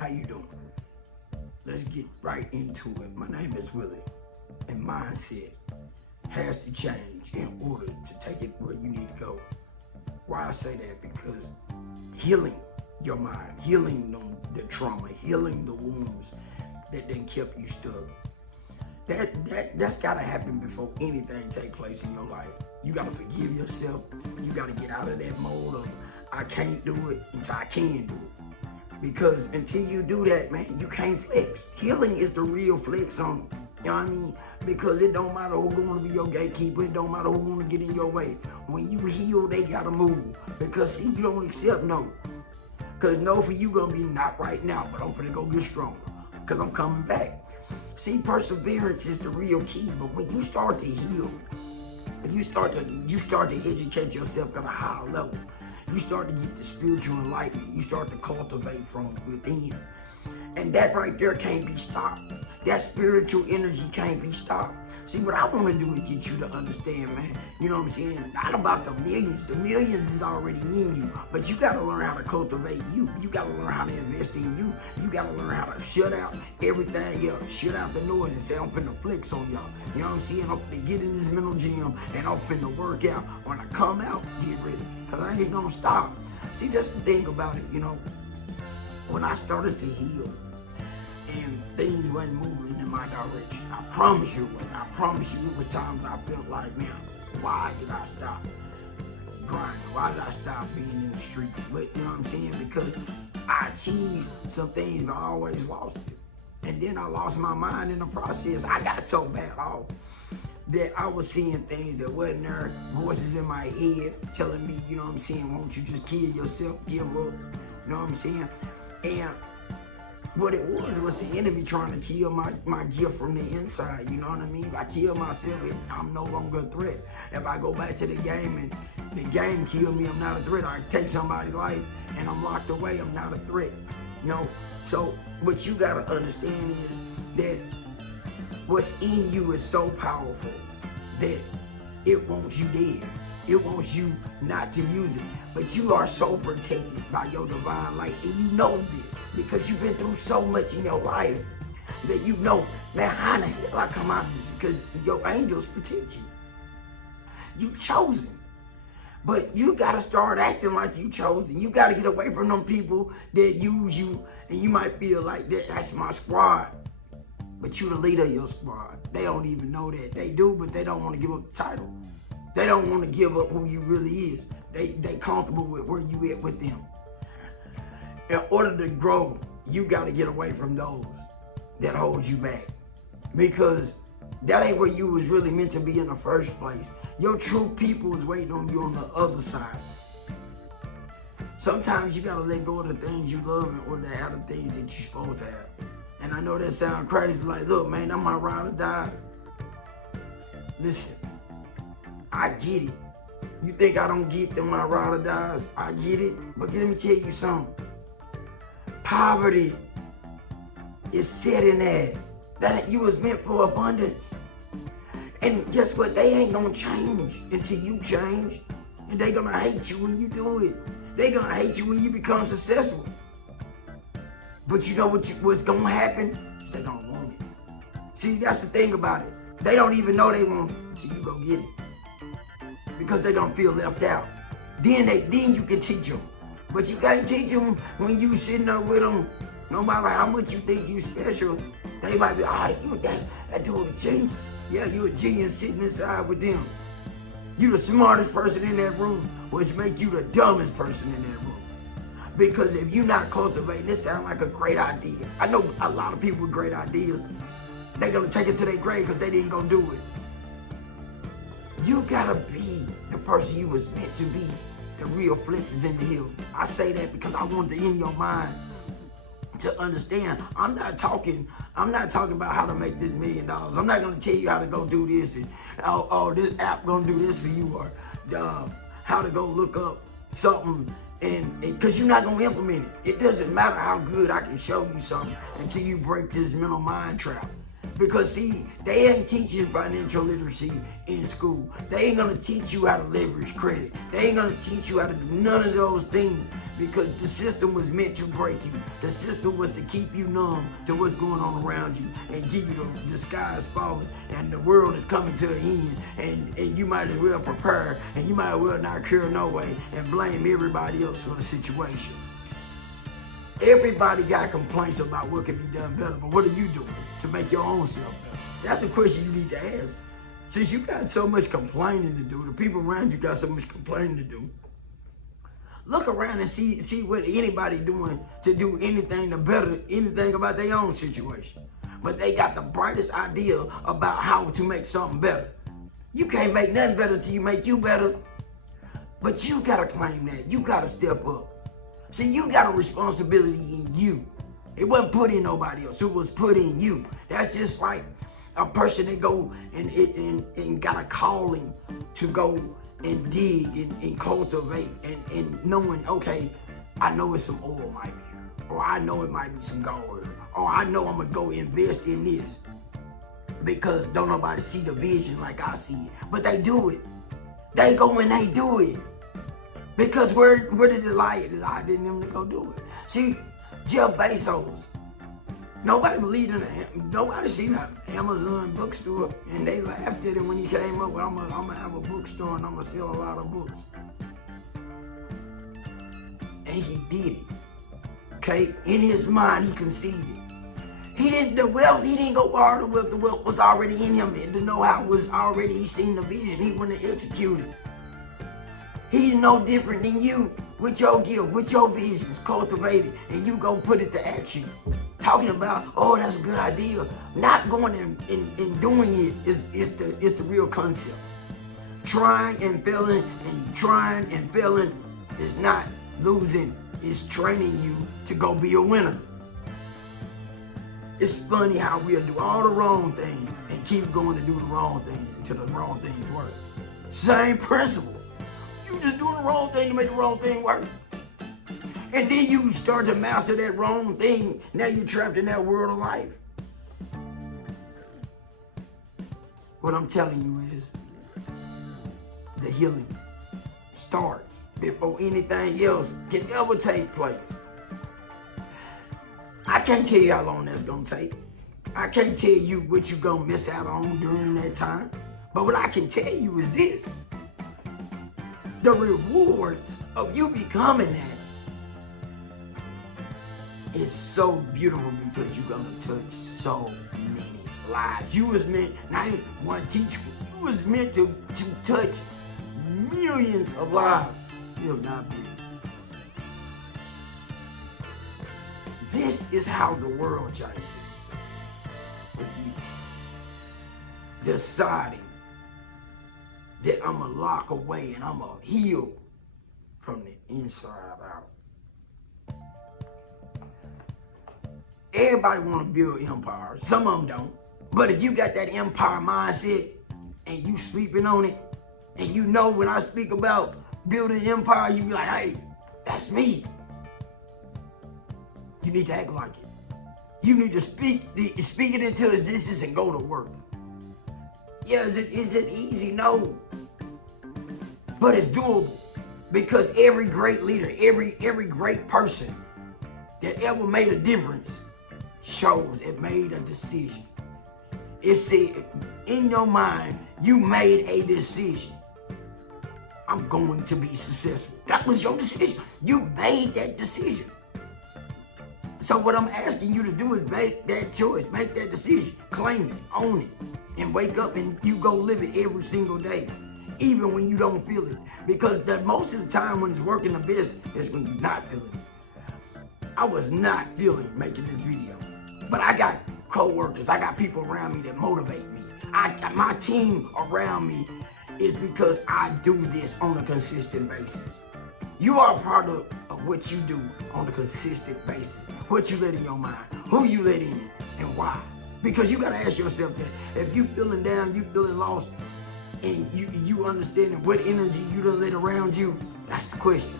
How you doing? Let's get right into it. My name is Willie, and mindset has to change in order to take it where you need to go. Why I say that? Because healing your mind, healing the trauma, healing the wounds that then kept you stuck. That's gotta happen before anything take place in your life. You gotta forgive yourself. You gotta get out of that mode of I can't do it until I can do it. Because until you do that, man, you can't flex. Healing is the real flex on it. You know what I mean? Because it don't matter who's going to be your gatekeeper. It don't matter who's going to get in your way. When you heal, they got to move. Because see, you don't accept no. Because no for you going to be not right now, but I'm finna go get stronger. Because I'm coming back. See, perseverance is the real key. But when you start to heal, when you start to educate yourself at a higher level, you start to get the spiritual enlightenment. You start to cultivate from within. And that right there can't be stopped. That spiritual energy can't be stopped. See, what I want to do is get you to understand, man. You know what I'm saying? Not about the millions. The millions is already in you. But you got to learn how to cultivate you. You got to learn how to invest in you. You got to learn how to shut out everything else. Shut out the noise and say, I'm finna flex on y'all. You know what I'm saying? I'm finna get in this mental gym and I'm finna work out. When I come out, get ready. Because I ain't going to stop. See, that's the thing about it, you know. When I started to heal and things weren't moving in my direction, I promise you it was times I felt like, man, why did I stop grinding? Why did I stop being in the streets? But you know what I'm saying? Because I achieved some things, but I always lost it. And then I lost my mind in the process. I got so bad off that I was seeing things that wasn't there, voices in my head telling me, you know what I'm saying, won't you just kill yourself, give up, you know what I'm saying? And what it was the enemy trying to kill my gift from the inside, you know what I mean? If I kill myself, I'm no longer a threat. If I go back to the game and the game kill me, I'm not a threat. I take somebody's life and I'm locked away, I'm not a threat, you know? So what you gotta understand is that what's in you is so powerful that it wants you dead. It wants you not to use it. But you are so protected by your divine light. And you know this because you've been through so much in your life that you know, man, how the hell I come out of this? Because your angels protect you. You chosen. But you got to start acting like you chosen. You got to get away from them people that use you. And you might feel like that's my squad. But you the leader of your squad. They don't even know that. They do, but they don't want to give up the title. They don't want to give up who you really is. They comfortable with where you at with them. In order to grow, you got to get away from those that hold you back. Because that ain't where you was really meant to be in the first place. Your true people is waiting on you on the other side. Sometimes you got to let go of the things you love in order to have the things that you're supposed to have. And I know that sounds crazy. Like, look, man, I'm my ride or die. Listen, I get it. You think I don't get that my ride or dies? I get it. But let me tell you something. Poverty is setting that you was meant for abundance. And guess what? They ain't gonna change until you change. And they gonna hate you when you do it. They gonna hate you when you become successful. But you know what's gonna happen? Is they gonna want it. See, that's the thing about it. They don't even know they want it, so you gonna get it. Because they're gonna feel left out. Then you can teach them. But you can't teach them when you sitting there with them. No matter how much you think you special, they might be, that dude a genius. Yeah, you a genius sitting inside with them. You the smartest person in that room, which make you the dumbest person in that room. Because if you're not cultivating, this sounds like a great idea. I know a lot of people with great ideas. They're gonna take it to their grave because they didn't go do it. You gotta be the person you was meant to be. The real flex is in the hill. I say that because I want to in your mind to understand. I'm not talking about how to make this $1 million. I'm not gonna tell you how to go do this and this app gonna do this for you, or how to go look up something and because you're not gonna implement it. It doesn't matter how good I can show you something until you break this mental mind trap. Because see, they ain't teaching financial literacy in school. They ain't gonna teach you how to leverage credit. They ain't gonna teach you how to do none of those things because the system was meant to break you. The system was to keep you numb to what's going on around you and give you the sky is falling and the world is coming to an end, and you might as well prepare, and you might as well not care no way and blame everybody else for the situation. Everybody got complaints about what can be done better, but what are you doing to make your own self better? That's the question you need to ask. Since you got so much complaining to do, the people around you got so much complaining to do, look around and see what anybody doing to do anything to better anything about their own situation. But they got the brightest idea about how to make something better. You can't make nothing better till you make you better. But you gotta claim that. You gotta step up. See, you got a responsibility in you. It wasn't put in nobody else. It was put in you. That's just like a person that go and got a calling to go and dig and cultivate and knowing, okay, I know it's some oil might be here, or I know it might be some gold, or I know I'm gonna go invest in this because don't nobody see the vision like I see it. But they do it. They go and they do it. Because where did the light in them to go do it? See, Jeff Bezos, nobody believed in him. Nobody seen an Amazon bookstore, and they laughed at him when he came up with, I'm gonna have a bookstore and I'm gonna sell a lot of books. And he did it. Okay? In his mind, he conceived it. He didn't go borrow the wealth. The wealth was already in him, and the know-how was already, he seen the vision. He went to execute it. He's no different than you with your gift, with your visions, cultivate it, and you go put it to action. Talking about, oh, that's a good idea. Not going and doing it is the real concept. Trying and failing is not losing. It's training you to go be a winner. It's funny how we'll do all the wrong things and keep going to do the wrong things until the wrong things work. Same principle. You just doing the wrong thing to make the wrong thing work. And then you start to master that wrong thing. Now you're trapped in that world of life. What I'm telling you is the healing starts before anything else can ever take place. I can't tell you how long that's gonna take. I can't tell you what you're gonna miss out on during that time. But what I can tell you is this. The rewards of you becoming that is so beautiful because you're gonna touch so many lives. You was meant, not even one teacher, you was meant to touch millions of lives. You have not been. This is how the world changes. With you deciding that I'm going to lock away and I'm going to heal from the inside out. Everybody want to build empires. Some of them don't. But if you got that empire mindset and you sleeping on it, and you know when I speak about building an empire, you be like, hey, that's me. You need to act like it. You need to speak it into existence and go to work. Yeah, is it easy? No. But it's doable. Because every great leader, every great person that ever made a difference shows it made a decision. It said, in your mind, you made a decision. I'm going to be successful. That was your decision. You made that decision. So what I'm asking you to do is make that choice, make that decision, claim it, own it, and wake up and you go live it every single day, even when you don't feel it. Because most of the time when it's working the best is when you're not feeling it. I was not feeling making this video, but I got co-workers, I got people around me that motivate me. My team around me is because I do this on a consistent basis. You are a part of what you do on a consistent basis. What you let in your mind, who you let in, and why. Because you gotta ask yourself that. If you feeling down, you feeling lost, and you understanding what energy you done let around you, that's the question.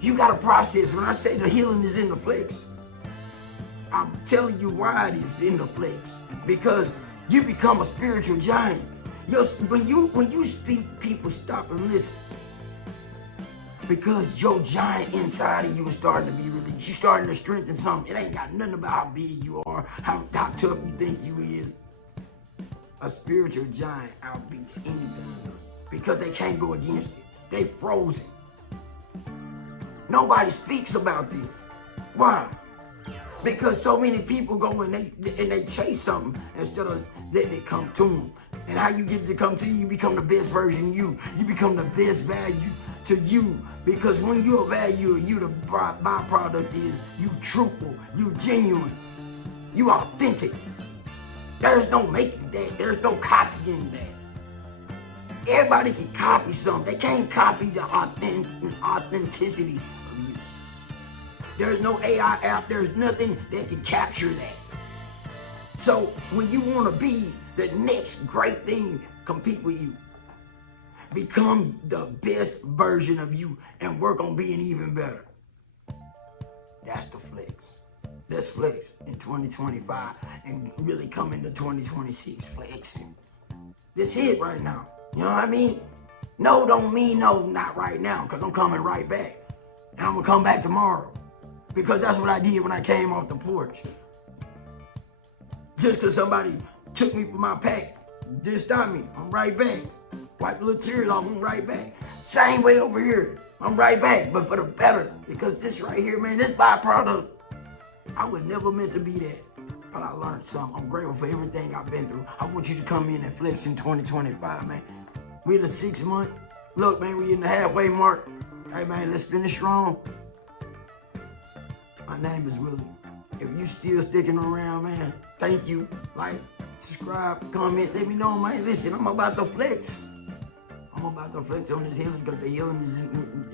You gotta process. When I say the healing is in the flex, I'm telling you why it is in the flex. Because you become a spiritual giant. When you speak, people stop and listen. Because your giant inside of you is starting to be released. You're starting to strengthen something. It ain't got nothing about how big you are, how tough you think you is. A spiritual giant outbeats anything else because they can't go against it. They frozen. Nobody speaks about this. Why? Because so many people go and they chase something instead of letting it come to them. And how you get it to come to you, you become the best version of you. You become the best value to you. Because when you're a value of you, the byproduct is you truthful, you genuine, you authentic. There's no making that. There's no copying that. Everybody can copy something. They can't copy the authenticity of you. There's no AI app. There's nothing that can capture that. So when you want to be the next great thing, compete with you. Become the best version of you and work on being even better. That's the flex. Let's flex in 2025 and really come into 2026 flexing. This is it right now. You know what I mean? No don't mean no, not right now, because I'm coming right back. And I'm going to come back tomorrow. Because that's what I did when I came off the porch. Just because somebody took me for my pack didn't stop me. I'm right back. Wipe a little tears off, I'm right back. Same way over here. I'm right back, but for the better. Because this right here, man, this byproduct, I was never meant to be that. But I learned something. I'm grateful for everything I've been through. I want you to come in and flex in 2025, man. We're the 6 month. Look, man, we in the halfway mark. Hey, man, let's finish strong. My name is Willie. If you still sticking around, man, thank you. Like, subscribe, comment, let me know, man. Listen, I'm about to flex. I'm about to flex on this healing because the healing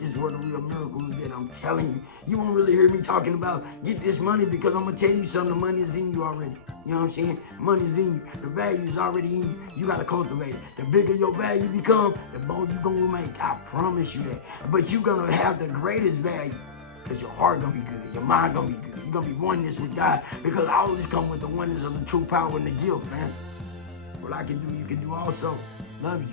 is where the real miracle is at. I'm telling you. You won't really hear me talking about get this money because I'm going to tell you something. The money is in you already. You know what I'm saying? Money is in you. The value is already in you. You got to cultivate it. The bigger your value become, the more you're going to make. I promise you that. But you're going to have the greatest value because your heart going to be good. Your mind going to be good. You're going to be oneness with God because all this comes with the oneness of the true power and the gift, man. What I can do, you can do also. Love you.